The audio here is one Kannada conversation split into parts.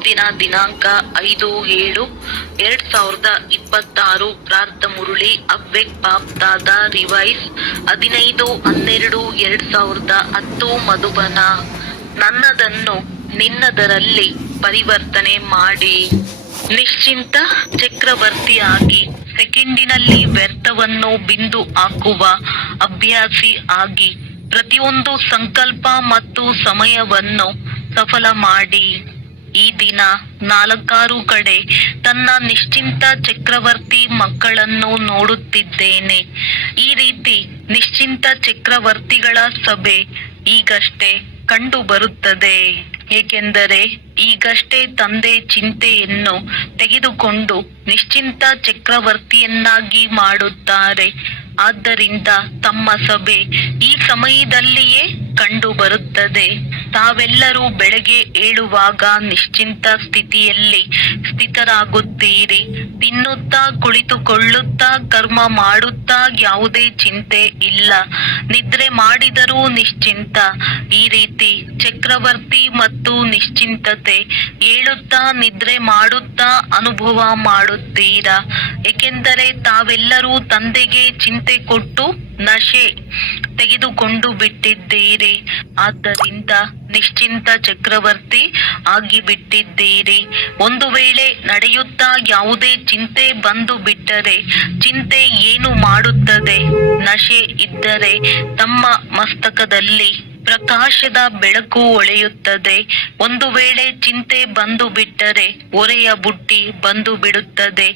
ಇಂದಿನ ದಿನಾಂಕ 5/7/2026. ಪ್ರಾರ್ಥ ಮುರಳಿ ಅವ್ವೆಕ್ ಬಾಪ್ ದಾದಾ ರಿವೈಸ್ 15/12/2010. ಮಧುಬನ. ನನ್ನದನ್ನು ನಿನ್ನದರಲ್ಲಿ ಪರಿವರ್ತನೆ ಮಾಡಿ ನಿಶ್ಚಿಂತ ಚಕ್ರವರ್ತಿಯಾಗಿ ಸೆಕೆಂಡಿನಲ್ಲಿ ವ್ಯರ್ಥವನ್ನು ಬಿಂದು ಹಾಕುವ ಅಭ್ಯಾಸಿ ಆಗಿ ಪ್ರತಿಯೊಂದು ಸಂಕಲ್ಪ ಮತ್ತು ಸಮಯವನ್ನು ಸಫಲ ಮಾಡಿ. ಈ ದಿನ 4 ಕಡೆ ತನ್ನ ನಿಶ್ಚಿಂತ ಚಕ್ರವರ್ತಿ ಮಕ್ಕಳನ್ನು ನೋಡುತ್ತಿದ್ದೇನೆ. ಈ ರೀತಿ ನಿಶ್ಚಿಂತ ಚಕ್ರವರ್ತಿಗಳ ಸಭೆ ಈಗಷ್ಟೇ ಕಂಡು ಬರುತ್ತದೆ, ಏಕೆಂದರೆ ಈಗಷ್ಟೇ ತಂದೆ ಚಿಂತೆಯನ್ನು ತೆಗೆದುಕೊಂಡು ನಿಶ್ಚಿಂತ ಚಕ್ರವರ್ತಿಯನ್ನಾಗಿ ಮಾಡುತ್ತಾರೆ. ಆದ್ದರಿಂದ ತಮ್ಮ ಸಭೆ ಈ ಸಮಯದಲ್ಲಿಯೇ ಕಂಡು ಬರುತ್ತದೆ. ತಾವೆಲ್ಲರೂ ಬೆಳಗ್ಗೆ ಏಳುವಾಗ ನಿಶ್ಚಿಂತ ಸ್ಥಿತಿಯಲ್ಲಿ ಸ್ಥಿತರಾಗುತ್ತೀರಿ. ತಿನ್ನುತ್ತಾ ಕುಳಿತುಕೊಳ್ಳುತ್ತಾ ಕರ್ಮ ಮಾಡುತ್ತಾ ಯಾವುದೇ ಚಿಂತೆ ಇಲ್ಲ. ನಿದ್ರೆ ಮಾಡಿದರೂ ನಿಶ್ಚಿಂತ. ಈ ರೀತಿ ಚಕ್ರವರ್ತಿ ಮತ್ತು ನಿಶ್ಚಿಂತತೆ ಏಳುತ್ತಾ ನಿದ್ರೆ ಮಾಡುತ್ತಾ ಅನುಭವ ಮಾಡುತ್ತೀರಾ, ಏಕೆಂದರೆ ತಾವೆಲ್ಲರೂ ತಂದೆಗೆ ಚಿಂತೆ ಕೊಟ್ಟು ನಶೆ ತೆಗೆದುಕೊಂಡು ಬಿಟ್ಟಿದ್ದೀರಿ. ಆದ್ದರಿಂದ ನಿಶ್ಚಿಂತ ಚಕ್ರವರ್ತಿ ಆಗಿಬಿಟ್ಟಿದ್ದೀರಿ. ಒಂದು ವೇಳೆ ನಡೆಯುತ್ತಾ ಯಾವುದೇ ಚಿಂತೆ ಬಂದು ಬಿಟ್ಟರೆ ಚಿಂತೆ ಏನು ಮಾಡುತ್ತದೆ? ನಶೆ ಇದ್ದರೆ ತಮ್ಮ ಮಸ್ತಕದಲ್ಲಿ ಪ್ರಕಾಶದ ಬೆಳಕು ಹೊಳೆಯುತ್ತದೆ. ಒಂದು ವೇಳೆ ಚಿಂತೆ ಬಂದು ಬಿಟ್ಟರೆ ಒರೆಯ ಬುಟ್ಟಿ ಬಂದು ಬಿಡುತ್ತದೆ.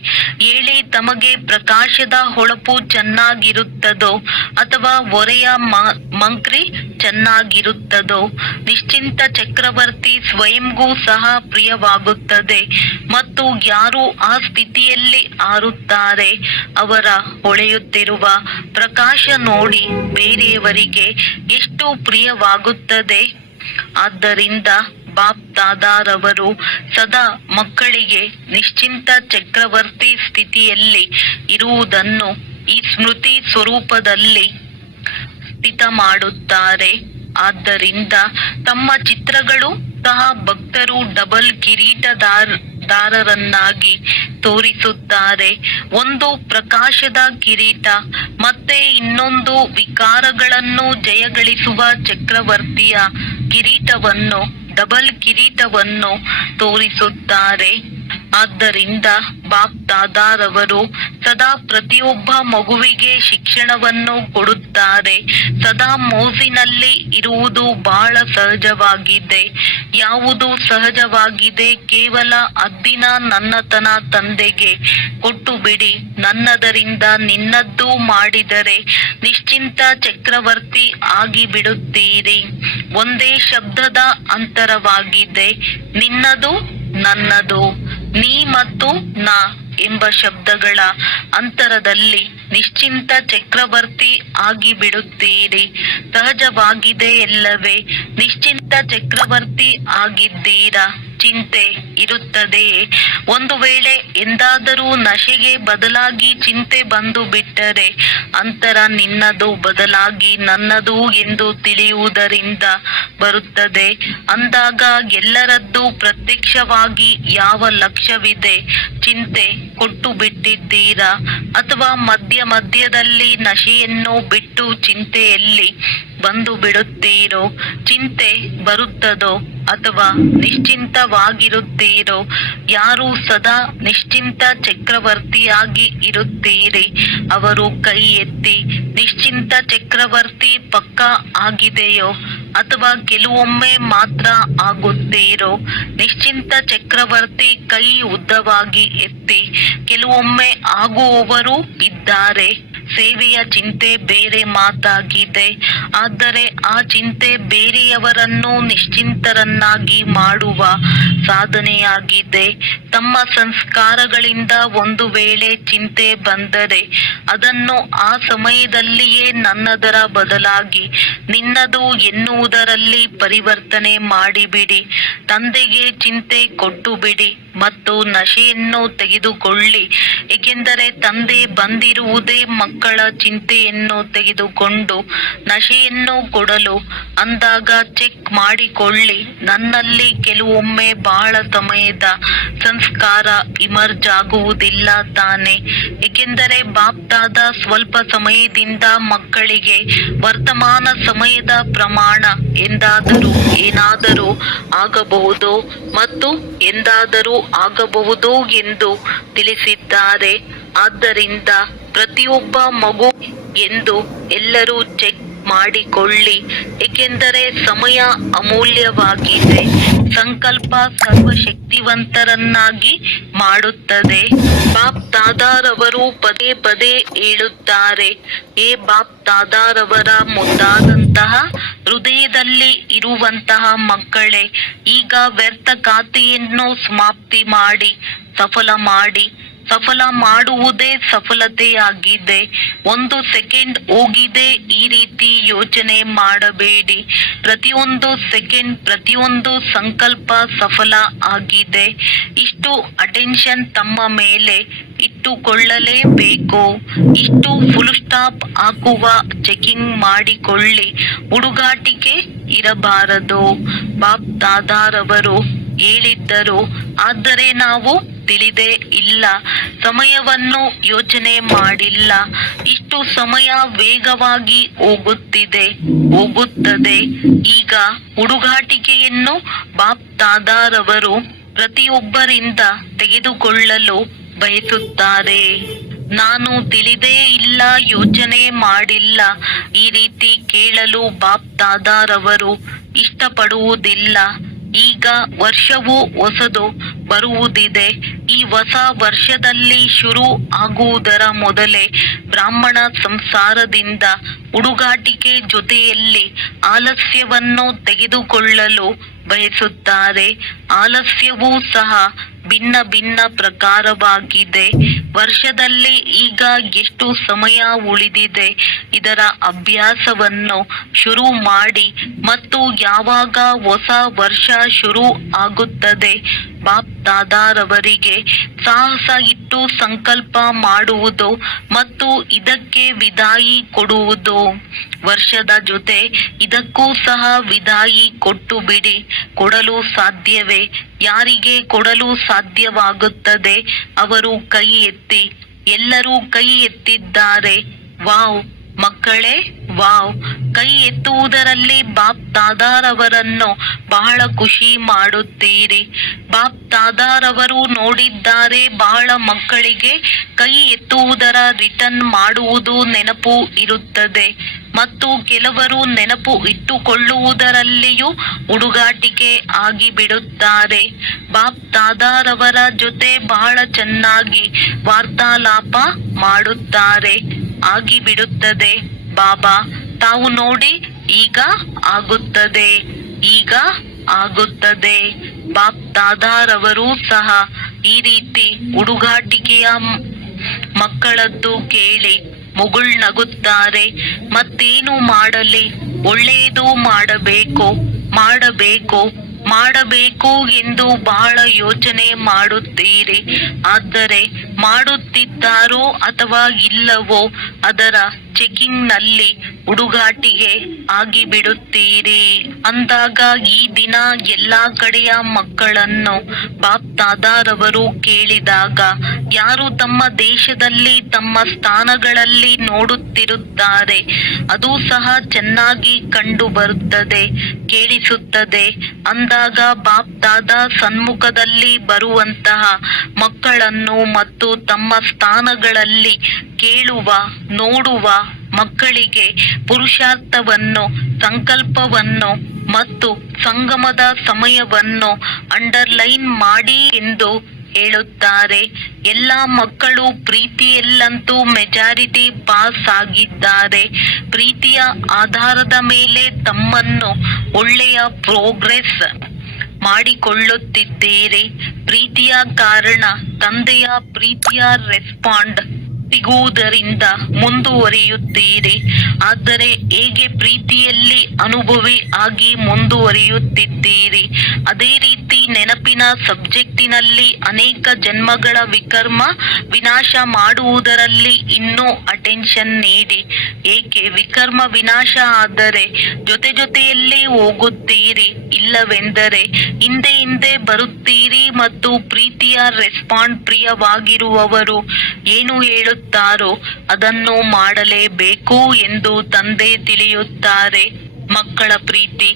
ಹೇಳಿ, ತಮಗೆ ಪ್ರಕಾಶದ ಹೊಳಪು ಚೆನ್ನಾಗಿರುತ್ತದೋ ಅಥವಾ ಒರೆಯ ಮಂಕ್ರಿ ಚೆನ್ನಾಗಿರುತ್ತದೋ? ನಿಶ್ಚಿಂತ ಚಕ್ರವರ್ತಿ ಸ್ವಯಂಗೂ ಸಹ ಪ್ರಿಯವಾಗುತ್ತದೆ. ಮತ್ತು ಯಾರು ಆ ಸ್ಥಿತಿಯಲ್ಲಿ ಆರುತ್ತಾರೆ ಅವರ ಹೊಳೆಯುತ್ತಿರುವ ಪ್ರಕಾಶ ನೋಡಿ ಬೇರೆಯವರಿಗೆ ಎಷ್ಟು ಪ್ರಿಯವಾಗುತ್ತದೆ. ಆದ್ದರಿಂದ ಬಾಪ್ ದಾದಾರವರು ಸದಾ ಮಕ್ಕಳಿಗೆ ನಿಶ್ಚಿಂತ ಚಕ್ರವರ್ತಿ ಸ್ಥಿತಿಯಲ್ಲಿ ಇರುವುದನ್ನು ಈ ಸ್ಮೃತಿ ಸ್ವರೂಪದಲ್ಲಿ ಸ್ಥಿತ ಮಾಡುತ್ತಾರೆ. ಆದ್ದರಿಂದ ತಮ್ಮ ಚಿತ್ರಗಳು ಸಹ ಭಕ್ತರು ಡಬಲ್ ಕಿರೀಟದಾರರನ್ನಾಗಿ ತೋರಿಸುತ್ತಾರೆ. ಒಂದು ಪ್ರಕಾಶದ ಕಿರೀಟ ಮತ್ತೆ ಇನ್ನೊಂದು ವಿಕಾರಗಳನ್ನು ಜಯಗಳಿಸುವ ಚಕ್ರವರ್ತಿಯ ಕಿರೀಟವನ್ನು, ಡಬಲ್ ಕಿರೀಟವನ್ನು ತೋರಿಸುತ್ತಾರೆ. ಆದ್ದರಿಂದ ಬಾಪ್ ದಾದಾರವರು ಸದಾ ಪ್ರತಿಯೊಬ್ಬ ಮಗುವಿಗೆ ಶಿಕ್ಷಣವನ್ನು ಕೊಡುತ್ತಾರೆ. ಸದಾ ಮೋಜಿನಲ್ಲಿ ಇರುವುದು ಬಹಳ ಸಹಜವಾಗಿದೆ. ಯಾವುದು ಸಹಜವಾಗಿದೆ? ಕೇವಲ ಹದ್ದಿನ ನನ್ನತನ ತಂದೆಗೆ ಕೊಟ್ಟು ಬಿಡಿ. ನನ್ನದರಿಂದ ನಿನ್ನದ್ದು ಮಾಡಿದರೆ ನಿಶ್ಚಿಂತ ಚಕ್ರವರ್ತಿ ಆಗಿಬಿಡುತ್ತೀರಿ. ಒಂದೇ ಶಬ್ದದ ಅಂತರವಾಗಿದೆ. ನಿನ್ನದು, ನನ್ನದು, ನೀ ಮತ್ತು ನಾ ಎಂಬ ಶಬ್ದಗಳ ಅಂತರದಲ್ಲಿ ನಿಶ್ಚಿಂತ ಚಕ್ರವರ್ತಿ ಆಗಿಬಿಡುತ್ತೀರಿ. ಸಹಜವಾಗಿದೆ ಎಲ್ಲವೇ. ನಿಶ್ಚಿಂತ ಚಕ್ರವರ್ತಿ ಆಗಿದ್ದೀರಾ. ಚಿಂತೆ ಇರುತ್ತದೆಯೇ? ಒಂದು ವೇಳೆ ಎಂದಾದರೂ ನಶೆಗೆ ಬದಲಾಗಿ ಚಿಂತೆ ಬಂದು ಬಿಟ್ಟರೆ ಅಂತರ ನಿನ್ನದು ಬದಲಾಗಿ ನನ್ನದು ಎಂದು ತಿಳಿಯುವುದರಿಂದ ಬರುತ್ತದೆ. ಅಂದಾಗ ಎಲ್ಲರದ್ದು ಪ್ರತ್ಯಕ್ಷವಾಗಿ ಯಾವ ಲಕ್ಷ್ಯವಿದೆ? ಚಿಂತೆ ಕೊಟ್ಟು ಬಿಟ್ಟಿದ್ದೀರಾ ಅಥವಾ ಮಧ್ಯದಲ್ಲಿ ನಶೆಯನ್ನು ಬಿಟ್ಟು ಚಿಂತೆಯಲ್ಲಿ ಬಂದು ಬಿಡುತ್ತೀರೋ? ಚಿಂತೆ ಬರುತ್ತದೋ ಅಥವಾ ನಿಶ್ಚಿಂತವಾಗಿರುತ್ತೀರೋ? ಯಾರು ಸದಾ ನಿಶ್ಚಿಂತ ಚಕ್ರವರ್ತಿಯಾಗಿ ಇರುತ್ತೀರಿ ಅವರು ಕೈ ಎತ್ತಿ. ನಿಶ್ಚಿಂತ ಚಕ್ರವರ್ತಿ ಪಕ್ಕಾ ಆಗಿದೆಯೋ ಅಥವಾ ಕೆಲವೊಮ್ಮೆ ಮಾತ್ರ ಆಗುತ್ತೀರೋ? ನಿಶ್ಚಿಂತ ಚಕ್ರವರ್ತಿ ಕೈ ಉದ್ದವಾಗಿ ಎತ್ತಿ. ಕೆಲವೊಮ್ಮೆ ಆಗುವವರು ಇದ್ದಾರೆ. ಸೇವೆಯ ಚಿಂತೆ ಬೇರೆ ಮಾತಾಗಿದೆ. ಆದರೆ ಆ ಚಿಂತೆ ಬೇರೆಯವರನ್ನು ನಿಶ್ಚಿಂತರನ್ನಾಗಿ ಮಾಡುವ ಸಾಧನೆಯಾಗಿದೆ. ತಮ್ಮ ಸಂಸ್ಕಾರಗಳಿಂದ ಒಂದು ವೇಳೆ ಚಿಂತೆ ಬಂದರೆ ಅದನ್ನು ಆ ಸಮಯದಲ್ಲಿಯೇ ನನ್ನದರ ಬದಲಾಗಿ ನಿನ್ನದು ಎನ್ನುವುದರಲ್ಲಿ ಪರಿವರ್ತನೆ ಮಾಡಿಬಿಡಿ. ತಂದೆಗೆ ಚಿಂತೆ ಕೊಟ್ಟು ಬಿಡಿ ಮತ್ತು ನಶೆಯನ್ನು ತೆಗೆದುಕೊಳ್ಳಿ. ಏಕೆಂದರೆ ತಂದೆ ಬಂದಿರುವುದೇ ಮಕ್ಕಳ ಚಿಂತೆಯನ್ನು ತೆಗೆದುಕೊಂಡು ನಶೆಯನ್ನು ಕೊಡಲು ಅಂದಾಗ ಚೆಕ್ ಮಾಡಿಕೊಳ್ಳಿ. ನನ್ನಲ್ಲಿ ಕೆಲವೊಮ್ಮೆ ಬಹಳ ಸಮಯದ ಸಂಸ್ಕಾರ ಇಮರ್ಜ್ ಆಗುವುದಿಲ್ಲ ತಾನೆ, ಏಕೆಂದರೆ ಬಾಪ್ದಾದ ಸ್ವಲ್ಪ ಸಮಯದಿಂದ ಮಕ್ಕಳಿಗೆ ವರ್ತಮಾನ ಸಮಯದ ಪ್ರಮಾಣ ಏನಾದರೂ ಆಗಬಹುದು ಮತ್ತು ಎಂದಾದರೂ ಆಗಬಹುದು ಎಂದು ತಿಳಿಸಿದ್ದಾರೆ. ಆದ್ದರಿಂದ ಪ್ರತಿಯೊಬ್ಬ ಮಗು ಎಂದು ಎಲ್ಲರೂ ಚೆಕ್ ಮಾಡಿಕೊಳ್ಳಿ, ಏಕೆಂದರೆ ಸಮಯ ಅಮೂಲ್ಯವಾಗಿದೆ. ಸಂಕಲ್ಪ ಸರ್ವಶಕ್ತಿವಂತರನ್ನಾಗಿ ಮಾಡುತ್ತದೆ. ಬಾಪ್ ದಾದಾರವರು ಪದೇ ಪದೇ ಹೇಳುತ್ತಾರೆ, ಏ ಬಾಪ್ ದಾದಾರವರ ಮುದ್ದಾದಂತಹ ಹೃದಯದಲ್ಲಿ ಇರುವಂತಹ ಮಕ್ಕಳೇ, ಈಗ ವ್ಯರ್ಥ ಖಾತೆಯನ್ನು ಸಮಾಪ್ತಿ ಮಾಡಿ ಸಫಲ ಮಾಡುವುದೇ ಸಫಲತೆಯಾಗಿದೆ. 1 ಸೆಕೆಂಡ್ ಹೋಗಿದೆ ಈ ರೀತಿ ಯೋಚನೆ ಮಾಡಬೇಡಿ. ಪ್ರತಿಯೊಂದು ಸೆಕೆಂಡ್, ಪ್ರತಿಯೊಂದು ಸಂಕಲ್ಪ ಸಫಲ ಆಗಿದೆ. ಇಷ್ಟು ಅಟೆನ್ಷನ್ ತಮ್ಮ ಮೇಲೆ ಇಟ್ಟುಕೊಳ್ಳಲೇಬೇಕು. ಇಷ್ಟು ಫುಲ್ ಸ್ಟಾಪ್ ಹಾಕುವ ಚೆಕಿಂಗ್ ಮಾಡಿಕೊಳ್ಳಿ. ಹುಡುಗಾಟಿಕೆ ಇರಬಾರದು. ಬಾಪ್ ದಾದಾರವರು ಹೇಳಿದ್ದರು, ಆದರೆ ನಾವು ತಿಳಿದೇ ಇಲ್ಲ, ಸಮಯವನ್ನು ಯೋಚನೆ ಮಾಡಿಲ್ಲ. ಇಷ್ಟು ಸಮಯ ವೇಗವಾಗಿ ಹೋಗುತ್ತದೆ. ಈಗ ಹುಡುಗಾಟಿಕೆಯನ್ನು ಬಾಪ್ ದಾದಾರವರು ಪ್ರತಿಯೊಬ್ಬರಿಂದ ತೆಗೆದುಕೊಳ್ಳಲು ಬಯಸುತ್ತಾರೆ. ನಾನು ತಿಳಿದೇ ಇಲ್ಲ, ಯೋಚನೆ ಮಾಡಿಲ್ಲ, ಈ ರೀತಿ ಕೇಳಲು ಬಾಪ್ ದಾದಾರವರು ಇಷ್ಟಪಡುವುದಿಲ್ಲ. ಈಗ ವರ್ಷವು ಹೊಸದು ಬರುವುದಿದೆ. ಈ ಹೊಸ ವರ್ಷದಲ್ಲಿ ಶುರು ಆಗುವುದರ ಮೊದಲೇ ಬ್ರಾಹ್ಮಣ ಸಂಸಾರದಿಂದ ಹುಡುಗಾಟಿಕೆ ಜೊತೆಯಲ್ಲಿ ಆಲಸ್ಯವನ್ನು ತೆಗೆದುಕೊಳ್ಳಲು ಬಯಸುತ್ತಾರೆ. ಆಲಸ್ಯವೂ ಸಹ ಭಿನ್ನ ಭಿನ್ನ ಪ್ರಕಾರವಾಗಿದೆ. ವರ್ಷದಲ್ಲಿ ಈಗ ಎಷ್ಟು ಸಮಯ ಉಳಿದಿದೆ ಇದರ ಅಭ್ಯಾಸವನ್ನು ಶುರು ಮಾಡಿ ಮತ್ತು ಯಾವಾಗ ಹೊಸ ವರ್ಷ ಶುರು ಆಗುತ್ತದೆ ಬಾಪ್ ದಾದಾರವರಿಗೆ ಸಾಹಸ ಇಟ್ಟು ಸಂಕಲ್ಪ ಮಾಡುವುದು ಮತ್ತು ಇದಕ್ಕೆ ವಿದಾಯಿ ಕೊಡುವುದು. ವರ್ಷದ ಜೊತೆ ಇದಕ್ಕೂ ಸಹ ವಿದಾಯಿ ಕೊಟ್ಟು ಬಿಡಿ. ಕೊಡಲು ಸಾಧ್ಯವೇ? ಯಾರಿಗೆ ಕೊಡಲು ಸಾಧ್ಯವಾಗುತ್ತದೆ ಅವರು ಕೈ ಎತ್ತಿ. ಎಲ್ಲರೂ ಕೈ ಎತ್ತಿದ್ದಾರೆ. ವಾವ್ ಮಕ್ಕಳೇ, ವಾವ್! ಕೈ ಎತ್ತುವುದರಲ್ಲಿ ಬಾಪ್ ದಾದಾರವರನ್ನು ಬಹಳ ಖುಷಿ ಮಾಡುತ್ತೀರಿ. ಬಾಪ್ ದಾದಾರವರು ನೋಡಿದ್ದಾರೆ, ಬಹಳ ಮಕ್ಕಳಿಗೆ ಕೈ ಎತ್ತುವುದರ ರಿಟರ್ನ್ ಮಾಡುವುದು ನೆನಪು ಇರುತ್ತದೆ ಮತ್ತು ಕೆಲವರು ನೆನಪು ಇಟ್ಟುಕೊಳ್ಳುವುದರಲ್ಲಿಯೂ ಹುಡುಗಾಟಿಕೆ ಆಗಿಬಿಡುತ್ತಾರೆ. ಬಾಪ್ ದಾದಾರವರ ಜೊತೆ ಬಹಳ ಚೆನ್ನಾಗಿ ವಾರ್ತಾಲಾಪ ಮಾಡುತ್ತಾರೆ. ಆಗಿಬಿಡುತ್ತದೆ. ಬಾಬಾ ತಾವು ನೋಡಿ, ಈಗ ಆಗುತ್ತದೆ. ಬಾಪ್ ದಾದಾರವರು ಸಹ ಈ ರೀತಿ ಹುಡುಗಾಟಿಕೆಯ ಮಕ್ಕಳದ್ದು ಕೇಳಿ ಮುಗುಳ್ನಗುತ್ತಾರೆ. ಮತ್ತೇನು ಮಾಡಲಿ? ಒಳ್ಳೆಯದು ಮಾಡಬೇಕು ಎಂದು ಬಹಳ ಯೋಚನೆ ಮಾಡುತ್ತೀರಿ. ಆದರೆ ಮಾಡುತ್ತಿದ್ದಾರೋ ಅಥವಾ ಇಲ್ಲವೋ ಅದರ ಚೆಕಿಂಗ್ ನಲ್ಲಿ ಹುಡುಗಾಟಿಗೆ ಆಗಿಬಿಡುತ್ತೀರಿ. ಅಂದಾಗ ಈ ದಿನ ಎಲ್ಲಾ ಕಡೆಯ ಮಕ್ಕಳನ್ನು ಬಾಪ್ ದಾದಾರವರು ಕೇಳಿದಾಗ ಯಾರು ತಮ್ಮ ದೇಶದಲ್ಲಿ ತಮ್ಮ ಸ್ಥಾನಗಳಲ್ಲಿ ನೋಡುತ್ತಿರುತ್ತಾರೆ ಅದು ಸಹ ಚೆನ್ನಾಗಿ ಕಂಡು ಬರುತ್ತದೆ, ಕೇಳಿಸುತ್ತದೆ. ಅಂದಾಗ ಬಾಪ್ ದಾದಾ ಸನ್ಮುಖದಲ್ಲಿ ಬರುವಂತಹ ಮಕ್ಕಳನ್ನು ಮತ್ತು ತಮ್ಮ ಸ್ಥಾನಗಳಲ್ಲಿ ಕೇಳುವ ನೋಡುವ ಮಕ್ಕಳಿಗೆ ಪುರುಷಾರ್ಥವನ್ನು, ಸಂಕಲ್ಪವನ್ನು ಮತ್ತು ಸಂಗಮದ ಸಮಯವನ್ನು ಅಂಡರ್ಲೈನ್ ಮಾಡಿ ಎಂದು ಹೇಳುತ್ತಾರೆ. ಎಲ್ಲ ಮಕ್ಕಳು ಪ್ರೀತಿಯಲ್ಲಂತೂ ಮೆಜಾರಿಟಿ ಪಾಸ್ ಆಗಿದ್ದಾರೆ. ಪ್ರೀತಿಯ ಆಧಾರದ ಮೇಲೆ ತಮ್ಮನ್ನು ಒಳ್ಳೆಯ ಪ್ರೋಗ್ರೆಸ್ ಮಾಡಿಕೊಳ್ಳುತ್ತಿದ್ದೀರಿ. ಪ್ರೀತಿಯ ಕಾರಣ ತಂದೆಯ ಪ್ರೀತಿಯ ರೆಸ್ಪಾಂಡ್ ಸಿಗುವುದರಿಂದ ಮುಂದುವರಿಯುತ್ತೀರಿ. ಆದರೆ ಹೇಗೆ ಪ್ರೀತಿಯಲ್ಲಿ ಅನುಭವಿ ಆಗಿ ಮುಂದುವರಿಯುತ್ತಿದ್ದೀರಿ ಅದೇ ರೀತಿ ನೆನಪಿನ ಸಬ್ಜೆಕ್ಟಿನಲ್ಲಿ ಅನೇಕ ಜನ್ಮಗಳ ವಿಕರ್ಮ ವಿನಾಶ ಮಾಡುವುದರಲ್ಲಿ ಇನ್ನೂ ಅಟೆನ್ಷನ್ ನೀಡಿ. ಏಕೆ ವಿಕರ್ಮ ವಿನಾಶ ಆದರೆ ಜೊತೆ ಜೊತೆಯಲ್ಲಿ ಹೋಗುತ್ತೀರಿ, ಇಲ್ಲವೆಂದರೆ ಹಿಂದೆ ಹಿಂದೆ ಬರುತ್ತೀರಿ. ಮತ್ತು ಪ್ರೀತಿಯ ರೆಸ್ಪಾಂಡ್ ಪ್ರಿಯವಾಗಿರುವವರು ಏನು ಹೇಳುತ್ತಾರೋ ಅದನ್ನು ಮಾಡಲೇಬೇಕು ಎಂದು ತಂದೆ ತಿಳಿಯುತ್ತಾರೆ. ಮಕ್ಕಳ ಪ್ರೀತಿ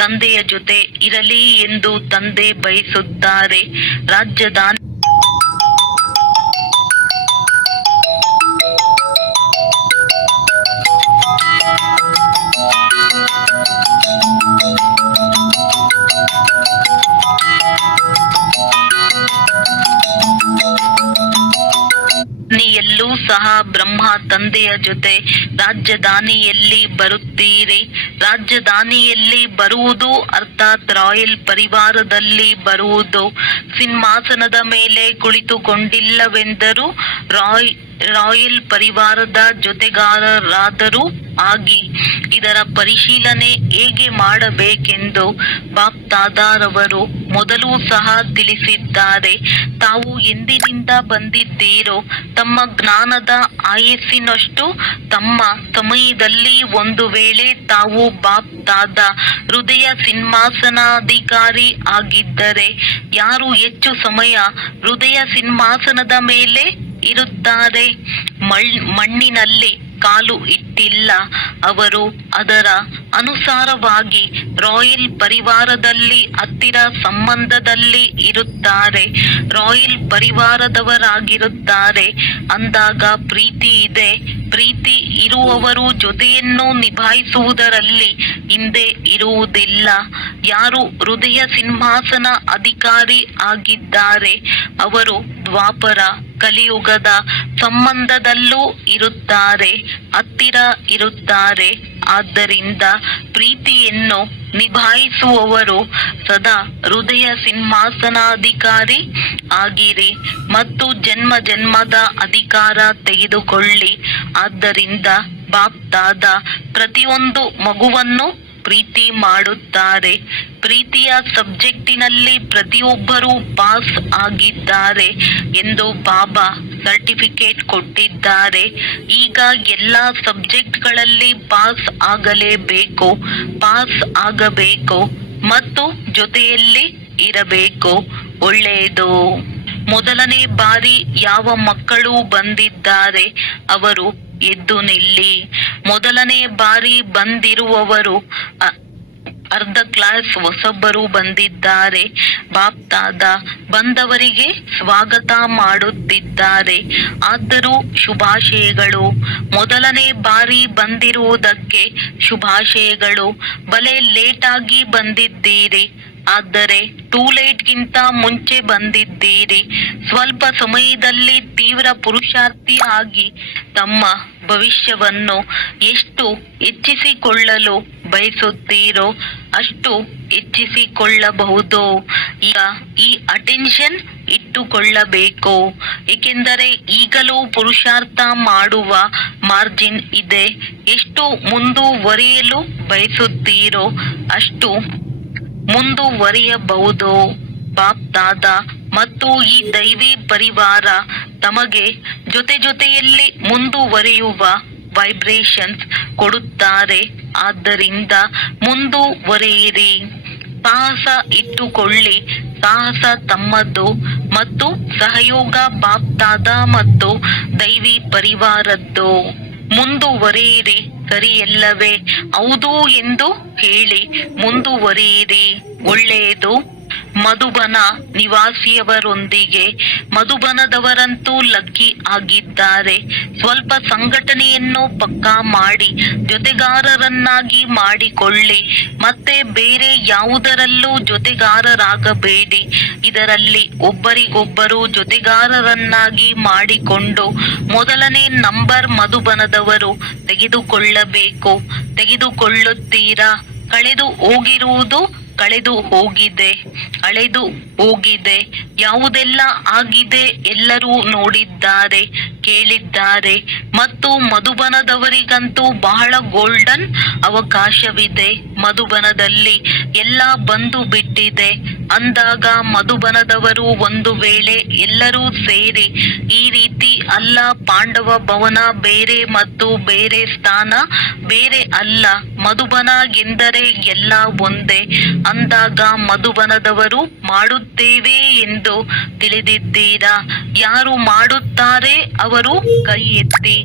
ತಂದೆಯ ಜೊತೆ ಇರಲಿ ಎಂದು ತಂದೆ ಬಯಸುತ್ತಾರೆ. ರಾಜಧಾನಿ ಎಲ್ಲೂ ಸಹ ಬ್ರಹ್ಮ ತಂದೆಯ ಜೊತೆ ರಾಜಧಾನಿಯಲ್ಲಿ ಬರುತ್ತೀರಿ. ರಾಜಧಾನಿಯಲ್ಲಿ ಬರುವುದು ಅರ್ಥಾತ್ ರಾಯಲ್ ಪರಿವಾರದಲ್ಲಿ ಬರುವುದು. ಸಿಂಹಾಸನದ ಮೇಲೆ ಕುಳಿತುಕೊಂಡಿಲ್ಲವೆಂದರೂ ರಾಯಲ್ ಪರಿವಾರದ ಜೊತೆಗಾರರಾದರೂ ಆಗಿ. ಇದರ ಪರಿಶೀಲನೆ ಹೇಗೆ ಮಾಡಬೇಕೆಂದು ಬಾಪ್ ದಾದಾರವರು ಮೊದಲು ಸಹ ತಿಳಿಸಿದ್ದಾರೆ. ತಾವು ಎಂದಿನಿಂದ ಬಂದಿದ್ದೀರೋ ತಮ್ಮ ಜ್ಞಾನದ ಆಯಸ್ಸಿನಷ್ಟು ತಮ್ಮ ಸಮಯದಲ್ಲಿ ಒಂದು ವೇಳೆ ತಾವು ಬಾಪ್ ದಾದಾ ಹೃದಯ ಸಿಂಹಾಸನಾಧಿಕಾರಿ ಆಗಿದ್ದರೆ ಯಾರು ಹೆಚ್ಚು ಸಮಯ ಹೃದಯ ಸಿಂಹಾಸನದ ಮೇಲೆ ಇರುತ್ತಾರೆ, ಮಣ್ಣಿನಲ್ಲಿ ಕಾಲು ಇಟ್ಟಿಲ್ಲ, ಅವರು ಅದರ ಅನುಸಾರವಾಗಿ ರಾಯಲ್ ಪರಿವಾರದಲ್ಲಿ ಹತ್ತಿರ ಸಂಬಂಧದಲ್ಲಿ ಇರುತ್ತಾರೆ, ರಾಯಲ್ ಪರಿವಾರದವರಾಗಿರುತ್ತಾರೆ. ಅಂದಾಗ ಪ್ರೀತಿ ಇದೆ. ಪ್ರೀತಿ ಇರುವವರು ಜೊತೆಯನ್ನು ನಿಭಾಯಿಸುವುದರಲ್ಲಿ ಹಿಂದೆ ಇರುವುದಿಲ್ಲ. ಯಾರು ಹೃದಯ ಸಿಂಹಾಸನ ಅಧಿಕಾರಿ ಆಗಿದ್ದಾರೆ ಅವರು ದ್ವಾಪರ ಕಲಿಯುಗದ ಸಂಬಂಧದಲ್ಲೂ ಇರುತ್ತಾರೆ, ಹತ್ತಿರ ಇರುತ್ತಾರೆ. ಆದ್ದರಿಂದ ಪ್ರೀತಿಯನ್ನು ನಿಭಾಯಿಸುವವರು ಸದಾ ಹೃದಯ ಸಿಂಹಾಸನಾಧಿಕಾರಿ ಆಗಿರಿ ಮತ್ತು ಜನ್ಮ ಜನ್ಮದ ಅಧಿಕಾರ ತೆಗೆದುಕೊಳ್ಳಿ. ಆದ್ದರಿಂದ ಬಾಪ್ ದಾದಾ ಪ್ರತಿಯೊಂದು ಮಗುವನ್ನು ಪ್ರೀತಿ ಮಾಡುತ್ತಾರೆ. ಪ್ರೀತಿಯ ಸಬ್ಜೆಕ್ಟಿನಲ್ಲಿ ಪ್ರತಿಯೊಬ್ಬರೂ ಪಾಸ್ ಆಗಿದ್ದಾರೆ ಎಂದು ಬಾಬಾ ಸರ್ಟಿಫಿಕೇಟ್ ಕೊಟ್ಟಿದ್ದಾರೆ. ಈಗ ಎಲ್ಲ ಸಬ್ಜೆಕ್ಟ್ಗಳಲ್ಲಿ ಪಾಸ್ ಆಗಲೇಬೇಕು, ಪಾಸ್ ಆಗಬೇಕು ಮತ್ತು ಜೊತೆಯಲ್ಲಿ ಇರಬೇಕು. ಒಳ್ಳೆಯದು. ಮೊದಲನೇ ಬಾರಿ ಯಾವ ಮಕ್ಕಳು ಬಂದಿದ್ದಾರೆ ಅವರು ಎದ್ದು ನಿಲ್ಲಿ. ಮೊದಲನೇ ಬಾರಿ ಬಂದಿರುವವರು ಅರ್ಧ ಕ್ಲಾಸ್ ಹೊಸಬ್ಬರು ಬಂದಿದ್ದಾರೆ. ಬಾಪ್ ದಾದಾ ಬಂದವರಿಗೆ ಸ್ವಾಗತ ಮಾಡುತ್ತಿದ್ದಾರೆ. ಆದರೂ ಶುಭಾಶಯಗಳು. ಮೊದಲನೇ ಬಾರಿ ಬಂದಿರುವುದಕ್ಕೆ ಶುಭಾಶಯಗಳು. ಭಲೆ ಲೇಟ್ ಆಗಿ ಬಂದಿದ್ದೀರಿ, ಆದರೆ ಟೂ ಲೇಟ್ಗಿಂತ ಮುಂಚೆ ಬಂದಿದ್ದೀರಿ. ಸ್ವಲ್ಪ ಸಮಯದಲ್ಲಿ ತೀವ್ರ ಪುರುಷಾರ್ಥಿ ಆಗಿ ತಮ್ಮ ಭವಿಷ್ಯವನ್ನು ಎಷ್ಟು ಹೆಚ್ಚಿಸಿಕೊಳ್ಳಲು ಬಯಸುತ್ತೀರೋ ಅಷ್ಟು ಹೆಚ್ಚಿಸಿಕೊಳ್ಳಬಹುದು. ಈಗ ಈ ಅಟೆನ್ಷನ್ ಇಟ್ಟುಕೊಳ್ಳಬೇಕು, ಏಕೆಂದರೆ ಈಗಲೂ ಪುರುಷಾರ್ಥ ಮಾಡುವ ಮಾರ್ಜಿನ್ ಇದೆ. ಎಷ್ಟು ಮುಂದುವರಿಯಲು ಬಯಸುತ್ತೀರೋ ಅಷ್ಟು ಮುಂದುವರಿಯಬಹುದು. ಬಾಪ್ ದಾದಾ ಮತ್ತು ಈ ದೈವಿ ಪರಿವಾರ ತಮಗೆ ಜೊತೆ ಜೊತೆಯಲ್ಲಿ ಮುಂದುವರಿಯುವ ವೈಬ್ರೇಷನ್ಸ್ ಕೊಡುತ್ತಾರೆ. ಆದ್ದರಿಂದ ಮುಂದುವರಿಯಿರಿ, ಸಾಹಸ ಇಟ್ಟುಕೊಳ್ಳಿ. ಸಾಹಸ ತಮ್ಮದ್ದು ಮತ್ತು ಸಹಯೋಗ ಬಾಪ್ ದಾದಾ ಮತ್ತು ದೈವಿ ಪರಿವಾರದ್ದು. ಮುಂದುವರಿಯಿರಿ, ಸರಿಯಲ್ಲವೇ? ಹೌದು ಎಂದು ಹೇಳಿ ಮುಂದುವರಿಯಿರಿ. ಒಳ್ಳೆಯದು. ಮಧುಬನ ನಿವಾಸಿಯವರೊಂದಿಗೆ. ಮಧುಬನದವರಂತೂ ಲಕ್ಕಿ ಆಗಿದ್ದಾರೆ. ಸ್ವಲ್ಪ ಸಂಘಟನೆಯನ್ನು ಪಕ್ಕಾ ಮಾಡಿ ಜೊತೆಗಾರರನ್ನಾಗಿ ಮಾಡಿಕೊಳ್ಳಿ. ಮತ್ತೆ ಬೇರೆ ಯಾವುದರಲ್ಲೂ ಜೊತೆಗಾರರಾಗಬೇಡಿ. ಇದರಲ್ಲಿ ಒಬ್ಬರಿಗೊಬ್ಬರು ಜೊತೆಗಾರರನ್ನಾಗಿ ಮಾಡಿಕೊಂಡು ಮೊದಲನೇ ನಂಬರ್ ಮಧುಬನದವರು ತೆಗೆದುಕೊಳ್ಳಬೇಕು. ತೆಗೆದುಕೊಳ್ಳುತ್ತೀರಾ? ಕಳೆದು ಹೋಗಿರುವುದು ಕಳೆದು ಹೋಗಿದೆ, ಅಳೆದು ಹೋಗಿದೆ. ಯಾವುದೆಲ್ಲ ಆಗಿದೆ ಎಲ್ಲರೂ ನೋಡಿದ್ದಾರೆ, ಕೇಳಿದ್ದಾರೆ. ಮತ್ತು ಮಧುಬನದವರಿಗಂತೂ ಬಹಳ ಗೋಲ್ಡನ್ ಅವಕಾಶವಿದೆ. ಮಧುಬನದಲ್ಲಿ ಎಲ್ಲ ಬಂದು ಬಿಟ್ಟಿದೆ ಅಂದಾಗ ಮಧುಬನದವರು ಒಂದು ವೇಳೆ ಎಲ್ಲರೂ ಸೇರಿ ಈ ರೀತಿ ಅಲ್ಲ, ಪಾಂಡವ ಭವನ ಬೇರೆ ಮತ್ತು ಬೇರೆ ಸ್ಥಾನ ಬೇರೆ ಅಲ್ಲ, ಮಧುಬನ ಎಂದರೆ ಎಲ್ಲ ಒಂದೇ ಅಂದಾಗ ಮಧುಬನದವರು ಮಾಡುತ್ತೇವೆ ಎಂದು ತಿಳಿದಿದ್ದೀರಾ? ಯಾರು ಮಾಡುತ್ತಾರೆ ಅವರು ಕೈ ಎತ್ತಿ.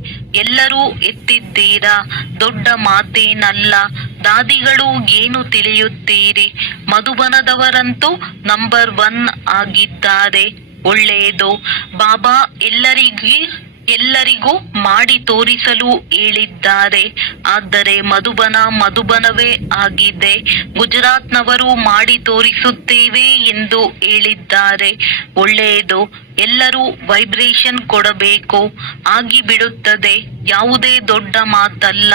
ಎಲ್ಲರೂ ಎತ್ತಿದ್ದೀರಾ? ದೊಡ್ಡ ಮಾತೇನಲ್ಲ. ದಾದಿಗಳು ಏನು ತಿಳಿಯುತ್ತೀರಿ? ಮಧುಬನದವರಂತೂ ನಂಬರ್ 1 ಆಗಿದ್ದಾರೆ. ಒಳ್ಳೆಯದು. ಬಾಬಾ ಎಲ್ಲರಿಗೂ ಮಾಡಿ ತೋರಿಸಲು ಹೇಳಿದ್ದಾರೆ. ಆದರೆ ಮಧುಬನವೇ ಆಗಿದೆ. ಗುಜರಾತ್ನವರು ಮಾಡಿ ತೋರಿಸುತ್ತೇವೆ ಎಂದು ಹೇಳಿದ್ದಾರೆ. ಒಳ್ಳೆಯದು. ಎಲ್ಲರೂ ವೈಬ್ರೇಷನ್ ಕೊಡಬೇಕು. ಆಗಿಬಿಡುತ್ತದೆ. ಯಾವುದೇ ದೊಡ್ಡ ಮಾತಲ್ಲ.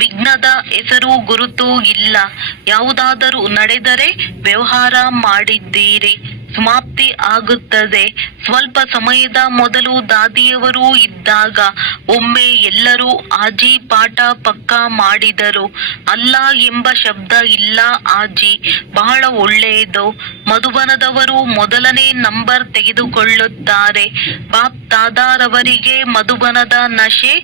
ವಿಘ್ನದ ಹೆಸರು ಗುರುತು ಇಲ್ಲ. ಯಾವುದಾದರೂ ನಡೆದರೆ ವ್ಯವಹಾರ ಮಾಡಿದ್ದೀರಿ, ಸಮಾಪ್ತಿ ಆಗುತ್ತದೆ. ಸ್ವಲ್ಪ ಸಮಯದ ಮೊದಲು ದಾದಿಯವರು ಇದ್ದಾಗ ಒಮ್ಮೆ ಎಲ್ಲರೂ ಆಜಿ ಪಾಠ ಪಕ್ಕಾ ಮಾಡಿದರು. ಅಲ್ಲ ಎಂಬ ಶಬ್ದ ಇಲ್ಲ. ಆಜಿ ಬಹಳ ಒಳ್ಳೆಯದು. ಮಧುಬನದವರು ಮೊದಲನೇ ನಂಬರ್ ತೆಗೆದುಕೊಳ್ಳುತ್ತಾರೆ. ಬಾಪ್ ದಾದಾರವರಿಗೆ ಮಧುಬನದ ನಶೆ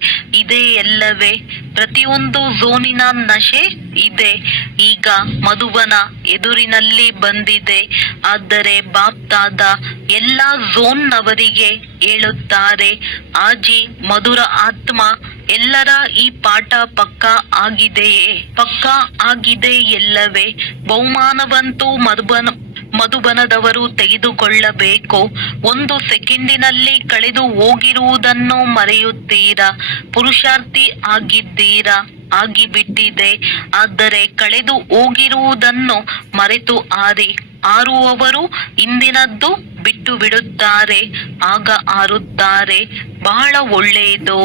ಇದೆ ಎಲ್ಲವೇ? ಪ್ರತಿಯೊಂದು ಝೋನಿನ ನಶೆ ಇದೆ. ಈಗ ಮಧುಬನ ಎದುರಿನಲ್ಲಿ ಬಂದಿದೆ. ಆದರೆ ಬಾಪ್ ದಾದಾ ಎಲ್ಲ ಝೋನ್ನವರಿಗೆ ಹೇಳುತ್ತಾರೆ, ಆಜಿ ಮಧುರ ಆತ್ಮ ಎಲ್ಲರ ಈ ಪಾಠ ಪಕ್ಕಾ ಆಗಿದೆಯೇ? ಪಕ್ಕಾ ಆಗಿದೆ ಎಲ್ಲವೇ? ಬಹುಮಾನವಂತೂ ಮಧುಬನದವರು ತೆಗೆದುಕೊಳ್ಳಬೇಕು. 1 ಸೆಕೆಂಡಿನಲ್ಲಿ ಕಳೆದು ಹೋಗಿರುವುದನ್ನು ಮರೆಯುತ್ತೀರಾ? ಪುರುಷಾರ್ಥಿ ಆಗಿದ್ದೀರಾ? ಆಗಿಬಿಟ್ಟಿದೆ. ಆದರೆ ಕಳೆದು ಹೋಗಿರುವುದನ್ನು ಮರೆತು ಹಾರುವವರು ಹಿಂದಿನದ್ದು ಬಿಟ್ಟು ಬಿಡುತ್ತಾರೆ, ಆಗ ಹಾರುತ್ತಾರೆ. ಬಹಳ ಒಳ್ಳೆಯದು.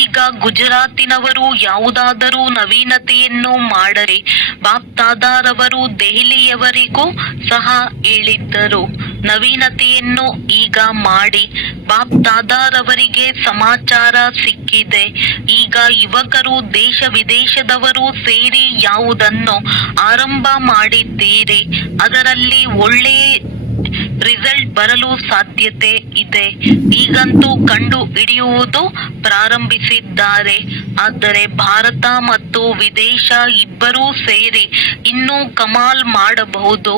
ಈಗ ಗುಜರಾತಿನವರು ಯಾವುದಾದರೂ ನವೀನತೆಯನ್ನು ಮಾಡರಿ. ಬಾಪ್ ದಾದಾರವರು ದೆಹಲಿಯವರಿಗೂ ಸಹ ಹೇಳಿದ್ದರು, ನವೀನತೆಯನ್ನು ಈಗ ಮಾಡಿ. ಬಾಪ್ ದಾದಾರವರಿಗೆ ಸಮಾಚಾರ ಸಿಕ್ಕಿದೆ. ಈಗ ಯುವಕರು ದೇಶ ವಿದೇಶದವರು ಸೇರಿ ಯಾವುದನ್ನು ಆರಂಭ ಮಾಡಿದ್ದೀರಿ ಅದರಲ್ಲಿ ಒಳ್ಳೆಯ ರಿಸಲ್ಟ್ ಬರಲು ಸಾಧ್ಯತೆ ಇದೆ. ಈಗಂತೂ ಕಂಡು ಹಿಡಿಯುವುದು ಪ್ರಾರಂಭಿಸಿದ್ದಾರೆ. ಆದರೆ ಭಾರತ ಮತ್ತು ವಿದೇಶ ಇಬ್ಬರೂ ಸೇರಿ ಇನ್ನೂ ಕಮಾಲ್ ಮಾಡಬಹುದು.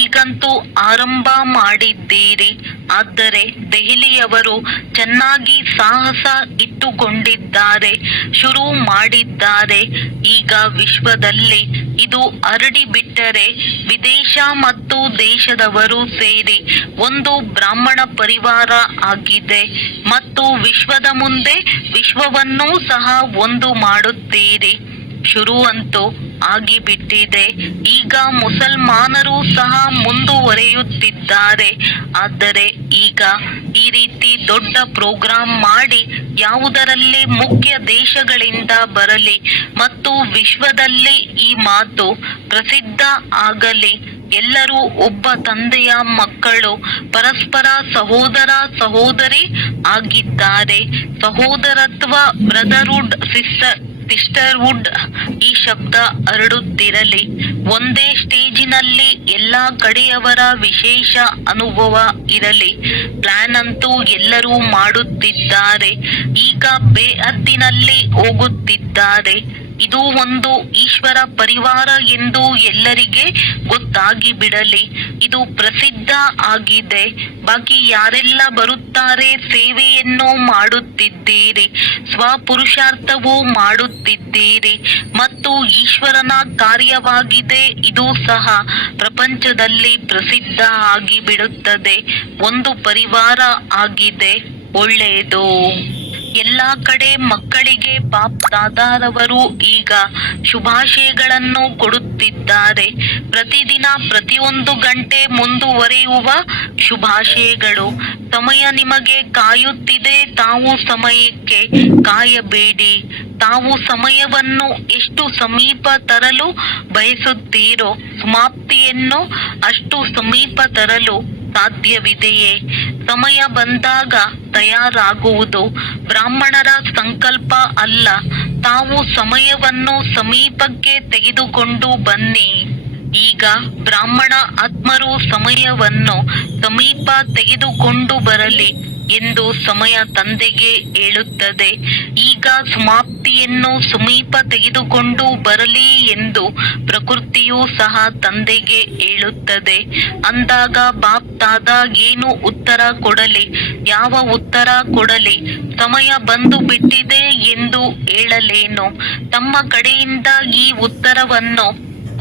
ಈಗಂತೂ ಆರಂಭ ಮಾಡಿದ್ದೀರಿ. ಆದರೆ ದೆಹಲಿಯವರು ಚೆನ್ನಾಗಿ ಸಾಹಸ ಇಟ್ಟುಕೊಂಡಿದ್ದಾರೆ, ಶುರು ಮಾಡಿದ್ದಾರೆ. ಈಗ ವಿಶ್ವದಲ್ಲಿ ಇದು ಹರಡಿ ಬಿಟ್ಟರೆ ವಿದೇಶ ಮತ್ತು ದೇಶದವರು ಸೇರಿ ಒಂದು ಬ್ರಾಹ್ಮಣ ಪರಿವಾರ ಆಗಿದೆ ಮತ್ತು ವಿಶ್ವದ ಮುಂದೆ ವಿಶ್ವವನ್ನೂ ಸಹ ಒಂದು ಮಾಡುತ್ತೀರಿ. ಶುರು ಅಂತೂ ಆಗಿಬಿಟ್ಟಿದೆ. ಈಗ ಮುಸಲ್ಮಾನರು ಸಹ ಮುಂದುವರೆಯುತ್ತಿದ್ದಾರೆ. ಆದರೆ ಈಗ ಈ ರೀತಿ ದೊಡ್ಡ ಪ್ರೋಗ್ರಾಂ ಮಾಡಿ ಯಾವುದರಲ್ಲಿ ಮುಖ್ಯ ದೇಶಗಳಿಂದ ಬರಲಿ ಮತ್ತು ವಿಶ್ವದಲ್ಲಿ ಈ ಮಾತು ಪ್ರಸಿದ್ಧ ಆಗಲಿ. ಎಲ್ಲರೂ ಒಬ್ಬ ತಂದೆಯ ಮಕ್ಕಳು, ಪರಸ್ಪರ ಸಹೋದರ ಸಹೋದರಿ ಆಗಿದ್ದಾರೆ. ಸಹೋದರತ್ವ, ಬ್ರದರ್ಹುಡ್, ಸಿಸ್ಟರ್ಹುಡ್ ಈ ಶಬ್ದ ಹರಡುತ್ತಿರಲಿ. ಒಂದೇ ಸ್ಟೇಜಿನಲ್ಲಿ ಎಲ್ಲಾ ಕಡೆಯವರ ವಿಶೇಷ ಅನುಭವ ಇರಲಿ. ಪ್ಲಾನ್ ಅಂತೂ ಎಲ್ಲರೂ ಮಾಡುತ್ತಿದ್ದಾರೆ. ಈಗ ಬೇಹದ್ದಿನಲ್ಲಿ ಹೋಗುತ್ತಿದ್ದಾರೆ. ಇದು ಒಂದು ಈಶ್ವರ ಪರಿವಾರ ಎಂದು ಎಲ್ಲರಿಗೆ ಗೊತ್ತಾಗಿ ಬಿಡಲಿ. ಇದು ಪ್ರಸಿದ್ಧ ಆಗಿದೆ. ಬಾಕಿ ಯಾರೆಲ್ಲ ಬರುತ್ತಾರೆ, ಸೇವೆಯನ್ನು ಮಾಡುತ್ತಿದ್ದೀರಿ, ಸ್ವಪುರುಷಾರ್ಥವೂ ಮಾಡುತ್ತಿದ್ದೀರಿ ಮತ್ತು ಈಶ್ವರನ ಕಾರ್ಯವಾಗಿದೆ. ಇದು ಸಹ ಪ್ರಪಂಚದಲ್ಲಿ ಪ್ರಸಿದ್ಧ ಆಗಿಬಿಡುತ್ತದೆ. ಒಂದು ಪರಿವಾರ ಆಗಿದೆ. ಒಳ್ಳೆಯದು. ಎಲ್ಲಾ ಕಡೆ ಮಕ್ಕಳಿಗೆ ಬಾಪ್ ದಾದಾರವರು ಈಗ ಶುಭಾಶಯಗಳನ್ನು ಕೊಡುತ್ತಿದ್ದಾರೆ. ಪ್ರತಿದಿನ ಪ್ರತಿಯೊಂದು ಗಂಟೆ ಮುಂದುವರಿಯುವ ಶುಭಾಶಯಗಳು. ಸಮಯ ನಿಮಗೆ ಕಾಯುತ್ತಿದೆ. ತಾವು ಸಮಯಕ್ಕೆ ಕಾಯಬೇಡಿ. ತಾವು ಸಮಯವನ್ನು ಎಷ್ಟು ಸಮೀಪ ತರಲು ಬಯಸುತ್ತೀರೋ ಸಮಾಪ್ತಿಯನ್ನು ಅಷ್ಟು ಸಮೀಪ ತರಲು ಸಾಧ್ಯವಿದೆಯೇ? ಸಮಯ ಬಂದಾಗ ತಯಾರಾಗುವುದು ಬ್ರಾಹ್ಮಣರ ಸಂಕಲ್ಪ ಅಲ್ಲ. ತಾವು ಸಮಯವನ್ನು ಸಮೀಪಕ್ಕೆ ತೆಗೆದುಕೊಂಡು ಬನ್ನಿ. ಈಗ ಬ್ರಾಹ್ಮಣ ಆತ್ಮರು ಸಮಯವನ್ನು ಸಮೀಪ ತೆಗೆದುಕೊಂಡು ಬರಲಿ ಎಂದು ಸಮಯ ತಂದೆಗೆ ಹೇಳುತ್ತದೆ. ಈಗ ಸಮಾಪ್ತಿಯನ್ನು ಸಮೀಪ ತೆಗೆದುಕೊಂಡು ಬರಲಿ ಎಂದು ಪ್ರಕೃತಿಯೂ ಸಹ ತಂದೆಗೆ ಹೇಳುತ್ತದೆ. ಅಂದಾಗ ಬಾಪ್ ದಾದಾ ಏನು ಉತ್ತರ ಕೊಡಲಿ, ಯಾವ ಉತ್ತರ ಕೊಡಲಿ? ಸಮಯ ಬಂದು ಬಿಟ್ಟಿದೆ ಎಂದು ಹೇಳಲೇನು? ತಮ್ಮ ಕಡೆಯಿಂದ ಈ ಉತ್ತರವನ್ನು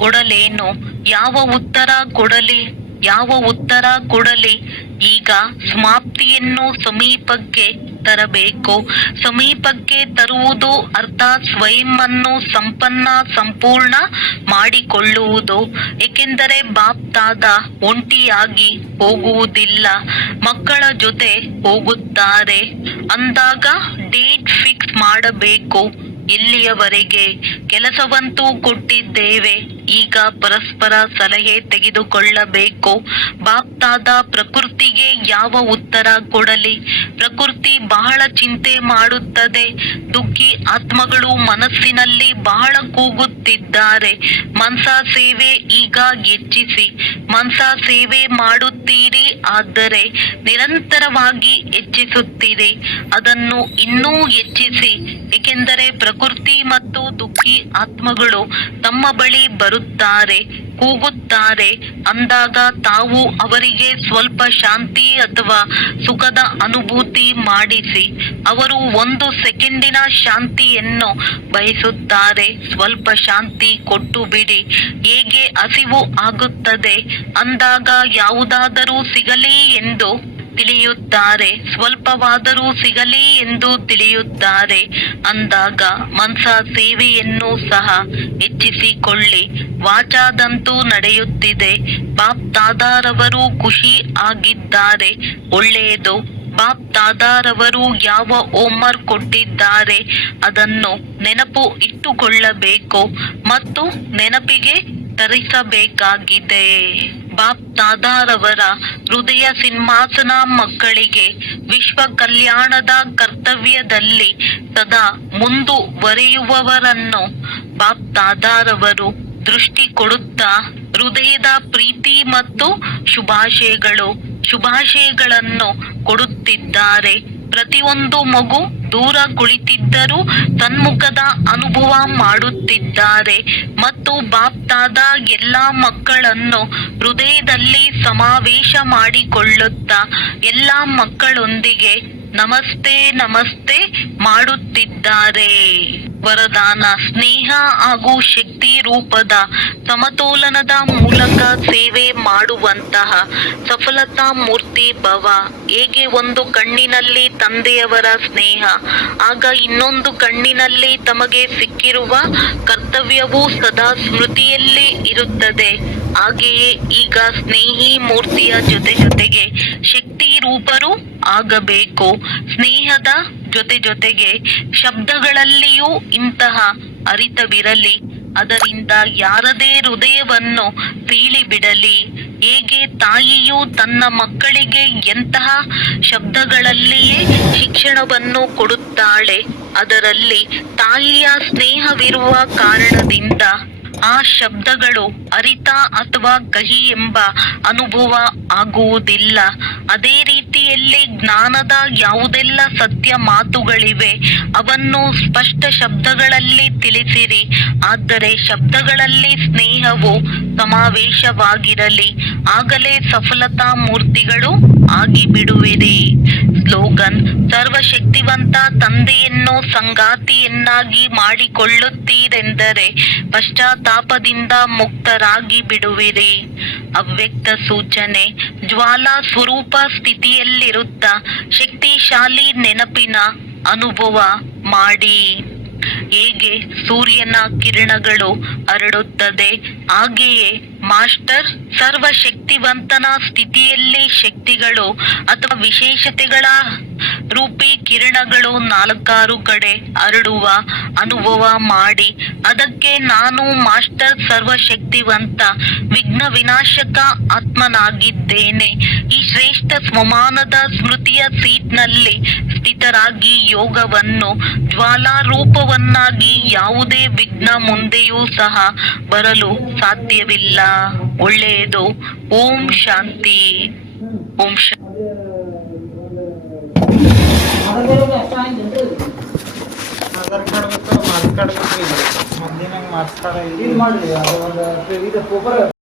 ಕೊಡಲೇನು? ಯಾವ ಉತ್ತರ ಕೊಡಲಿ? ಯಾವ ಉತ್ತರ ಕೊಡಲಿ? ಈಗ ಸಮಾಪ್ತಿಯನ್ನು ಸಮೀಪಕ್ಕೆ ತರಬೇಕು. ಸಮೀಪಕ್ಕೆ ತರುವುದು ಅರ್ಥಾತ್ ಸ್ವಯಂವನ್ನು ಸಂಪೂರ್ಣ ಮಾಡಿಕೊಳ್ಳುವುದು. ಏಕೆಂದರೆ ಬಾಪ್ ದಾದಾ ಒಂಟಿಯಾಗಿ ಹೋಗುವುದಿಲ್ಲ, ಮಕ್ಕಳ ಜೊತೆ ಹೋಗುತ್ತಾರೆ. ಅಂದಾಗ ಡೇಟ್ ಫಿಕ್ಸ್ ಮಾಡಬೇಕು. ಇಲ್ಲಿಯವರೆಗೆ ಕೆಲಸವಂತೂ ಕೊಟ್ಟಿದ್ದೇವೆ, ಈಗ ಪರಸ್ಪರ ಸಲಹೆ ತೆಗೆದುಕೊಳ್ಳಬೇಕು. ಬಾಪ್ ದಾದಾ ಪ್ರಕೃತಿಗೆ ಯಾವ ಉತ್ತರ ಕೊಡಲಿ? ಪ್ರಕೃತಿ ಬಹಳ ಚಿಂತೆ ಮಾಡುತ್ತದೆ. ದುಃಖಿ ಆತ್ಮಗಳು ಮನಸ್ಸಿನಲ್ಲಿ ಬಹಳ ಕೂಗುತ್ತಿದ್ದಾರೆ. ಮನಸಾ ಸೇವೆ ಈಗ ಹೆಚ್ಚಿಸಿ. ಮನಸಾ ಸೇವೆ ಮಾಡುತ್ತೀರಿ, ಆದರೆ ನಿರಂತರವಾಗಿ ಹೆಚ್ಚಿಸುತ್ತೀರಿ. ಅದನ್ನು ಇನ್ನೂ ಹೆಚ್ಚಿಸಿ. ಏಕೆಂದರೆ ಪ್ರಕೃತಿ ಮತ್ತು ದುಃಖಿ ಆತ್ಮಗಳು ತಮ್ಮ ಬಳಿ ಬರುತ್ತಾರೆ, ಕೂಗುತ್ತಾರೆ. ಅಂದಾಗ ತಾವು ಅವರಿಗೆ ಸ್ವಲ್ಪ ಶಾಂತಿ ಅಥವಾ ಸುಖದ ಅನುಭೂತಿ ಮಾಡಿಸಿ. ಅವರು 1 ಸೆಕೆಂಡಿನ ಶಾಂತಿಯನ್ನು ಬಯಸುತ್ತಾರೆ. ಸ್ವಲ್ಪ ಶಾಂತಿ ಕೊಟ್ಟು ಬಿಡಿ. ಹೇಗೆ ಹಸಿವು ಆಗುತ್ತದೆ ಅಂದಾಗ ಯಾವುದಾದರೂ ಸಿಗಲಿ ಎಂದು ತಿಳಿಯುತ್ತಾರೆ, ಸ್ವಲ್ಪವಾದರೂ ಸಿಗಲಿ ಎಂದು ತಿಳಿಯುತ್ತಾರೆ. ಅಂದಾಗ ಮನಸಾ ಸೇವೆಯನ್ನು ಸಹ ಹೆಚ್ಚಿಸಿಕೊಳ್ಳಿ. ವಾಚಾದಂತೂ ನಡೆಯುತ್ತಿದೆ. ಬಾಪ್ ದಾದಾರವರು ಖುಷಿ ಆಗಿದ್ದಾರೆ. ಒಳ್ಳೆಯದು. ಬಾಪ್ ದಾದಾರವರು ಯಾವ ಹೋಮ್ವರ್ಕ್ ಕೊಟ್ಟಿದ್ದಾರೆ ಅದನ್ನು ನೆನಪು ಇಟ್ಟುಕೊಳ್ಳಬೇಕು ಮತ್ತು ನೆನಪಿಗೆ ತರಿಸಬೇಕಾಗಿದೆ. ಬಾಪ್ ದಾದಾರವರ ಹೃದಯ ಸಿಂಹಾಸನ ಮಕ್ಕಳಿಗೆ ವಿಶ್ವ ಕಲ್ಯಾಣದ ಕರ್ತವ್ಯದಲ್ಲಿ ಸದಾ ಮುಂದುವರಿಯುವವರನ್ನು ಬಾಪ್ ದಾದಾರವರು ದೃಷ್ಟಿ ಕೊಡುತ್ತಾ ಹೃದಯದ ಪ್ರೀತಿ ಮತ್ತು ಶುಭಾಶಯಗಳನ್ನು ಕೊಡುತ್ತಿದ್ದಾರೆ. ಪ್ರತಿಯೊಂದು ಮಗು ದೂರ ಕುಳಿತಿದ್ದರೂ ಸನ್ಮುಖದ ಅನುಭವ ಮಾಡುತ್ತಿದ್ದಾರೆ ಮತ್ತು ಬಾಪ್ ದಾದಾ ಎಲ್ಲಾ ಮಕ್ಕಳನ್ನು ಹೃದಯದಲ್ಲಿ ಸಮಾವೇಶ ಮಾಡಿಕೊಳ್ಳುತ್ತಾ ಎಲ್ಲಾ ಮಕ್ಕಳೊಂದಿಗೆ ನಮಸ್ತೆ ನಮಸ್ತೆ ಮಾಡುತ್ತಿದ್ದಾರೆ. ವರದಾನ: ಸ್ನೇಹ ಹಾಗೂ ಶಕ್ತಿ ರೂಪದ ಸಮತೋಲನದ ಮೂಲಕ ಸೇವೆ ಮಾಡುವಂತಹ ಸಫಲತಾ ಮೂರ್ತಿ ಭವ. ಹೇಗೆ ಒಂದು ಕಣ್ಣಿನಲ್ಲಿ ತಂದೆಯವರ ಸ್ನೇಹ, ಆಗ ಇನ್ನೊಂದು ಕಣ್ಣಿನಲ್ಲಿ ತಮಗೆ ಸಿಕ್ಕಿರುವ ಕರ್ತವ್ಯವೂ ಸದಾ ಸ್ಮೃತಿಯಲ್ಲಿ ಇರುತ್ತದೆ. ಹಾಗೆಯೇ ಈಗ ಸ್ನೇಹಿ ಮೂರ್ತಿಯ ಜೊತೆಗೆ ಶಕ್ತಿ ರೂಪರು ಆಗಬೇಕು. ಸ್ನೇಹದ ಜೊತೆಗೆ ಶಬ್ದಗಳಲ್ಲಿಯೂ ಇಂತಹ ಅರಿತವಿರಲಿ. ಅದರಿಂದ ಯಾರದೇ ಹೃದಯವನ್ನು ಸೀಳಿಬಿಡಲಿ. ಹೇಗೆ ತಾಯಿಯು ತನ್ನ ಮಕ್ಕಳಿಗೆ ಎಂತಹ ಶಬ್ದಗಳಲ್ಲಿಯೇ ಶಿಕ್ಷಣವನ್ನು ಕೊಡುತ್ತಾಳೆ, ಅದರಲ್ಲಿ ತಾಯಿಯ ಸ್ನೇಹವಿರುವ ಕಾರಣದಿಂದ ಆ ಶಬ್ದಗಳು ಅರಿತ ಅಥವಾ ಕಹಿ ಎಂಬ ಅನುಭವ ಆಗುವುದಿಲ್ಲ. ಅದೇ ರೀತಿಯಲ್ಲಿ ಜ್ಞಾನದ ಯಾವುದೆಲ್ಲ ಸತ್ಯ ಮಾತುಗಳಿವೆ ಅವನ್ನು ಸ್ಪಷ್ಟ ಶಬ್ದಗಳಲ್ಲಿ ತಿಳಿಸಿರಿ. ಆದರೆ ಶಬ್ದಗಳಲ್ಲಿ ಸ್ನೇಹವು ಸಮಾವೇಶವಾಗಿರಲಿ, ಆಗಲೇ ಸಫಲತಾ ಮೂರ್ತಿಗಳು ಆಗಿಬಿಡುವಿರಿ. ಸ್ಲೋಗನ್: ಸರ್ವಶಕ್ತಿವಂತ ತಂದೆಯನ್ನು ಸಂಗಾತಿಯನ್ನಾಗಿ ಮಾಡಿಕೊಳ್ಳುತ್ತೀರೆಂದರೆ ಪಶ್ಚಾತ್ತಾಪದಿಂದ ಮುಕ್ತರಾಗಿ ಬಿಡುವಿರಿ. ಅವ್ಯಕ್ತ ಸೂಚನೆ: ಜ್ವಾಲಾ ಸ್ವರೂಪ ಸ್ಥಿತಿಯಲ್ಲಿರುತ್ತಾ ಶಕ್ತಿಶಾಲಿ ನೆನಪಿನ ಅನುಭವ ಮಾಡಿ. ಹೇಗೆ ಸೂರ್ಯನ ಕಿರಣಗಳು ಹರಡುತ್ತದೆ, ಹಾಗೆಯೇ ಮಾಸ್ಟರ್ ಸರ್ವಶಕ್ತಿವಂತನ ಸ್ಥಿತಿಯಲ್ಲಿ ಶಕ್ತಿಗಳು ಅಥವಾ ವಿಶೇಷತೆಗಳ ರೂಪಿ ಕಿರಣಗಳು ನಾಲ್ಕಾರು ಕಡೆ ಹರಡುವ ಅನುಭವ ಮಾಡಿ. ಅದಕ್ಕೆ ನಾನು ಮಾಸ್ಟರ್ ಸರ್ವಶಕ್ತಿವಂತ ವಿಘ್ನ ವಿನಾಶಕ ಆತ್ಮನಾಗಿದ್ದೇನೆ. ಈ ಶ್ರೇಷ್ಠ ಸ್ವಮಾನದ ಸ್ಮೃತಿಯ ಸೀಟ್ನಲ್ಲಿ ಸ್ಥಿತರಾಗಿ ಯೋಗವನ್ನು ಜ್ವಾಲಾರೂಪವನ್ನಾಗಿ ಯಾವುದೇ ವಿಘ್ನ ಮುಂದೆಯೂ ಸಹ ಬರಲು ಸಾಧ್ಯವಿಲ್ಲ. ಒಳ್ಳೆಯದು. ಓಂ ಶಾಂತಿ. ಓಂ ಶಾಂತಿ. ಆಧಾರ್ ಕಾರ್ಡ್ ಮತ್ತು ಮಾರ್ಕ್ಸ್ ಕಾರ್ಡ್ ಬೇಕು. ಮೊದಲಿನಂಗೆ ಮಾರ್ಕ್ಸ್ ಕಾರ್ಡ್ ಇದು ಮಾಡಲಿ. ಅದು ಒಂದು ಇದು ಪೇಪರ್